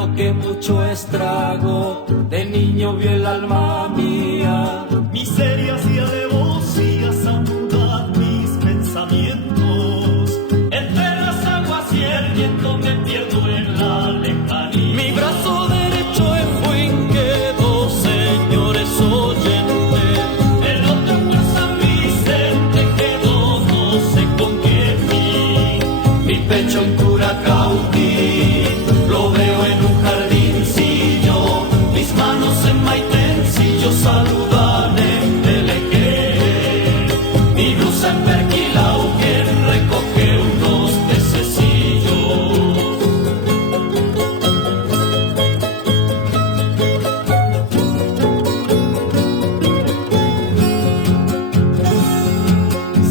recuerdo que mucho estrago de niño vio el alma mía. Miserias y alevosías amudan mis pensamientos. Entre las aguas y el viento me pierdo en la lejanía. Mi brazo derecho en Fuín quedó, señores oyentes. El otro en San Vicente quedó, no sé con qué fin. Mi pecho en Curacautí lo veo en un jardincillo. Mis manos en Maitencillo saludan en Telequé. Mi blusa en Perquilauquen recoge unos pececillos.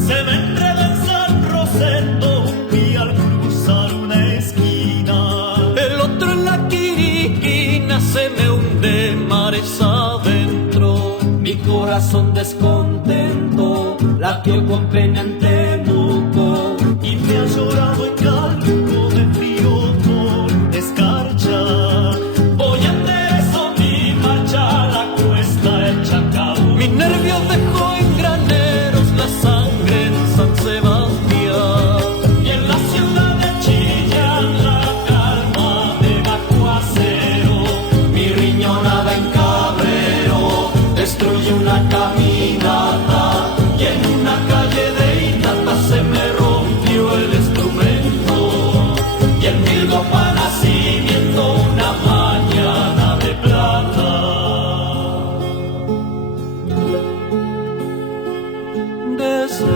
Se me enreda en San Rosendo un día al cruzar una esquina. El otro en la Quiriquina se me hunde mares adentro. Mi corazón descontento latió con pena en Temuco. Y me ha llorado en Calco de frío por escarcha. Voy a enderezo mi marcha a la cuesta el Chacaú. Mi nervio dejó en graneros la sangre en San Sebastián. Y en la ciudad de Chillán la calma de aguacero. Mi riñonada en Cabrero destruye una caminata. Y en una calle de Inata se me rompió el instrumento. Y en Milgopa nacimiento una mañana de plata. Desde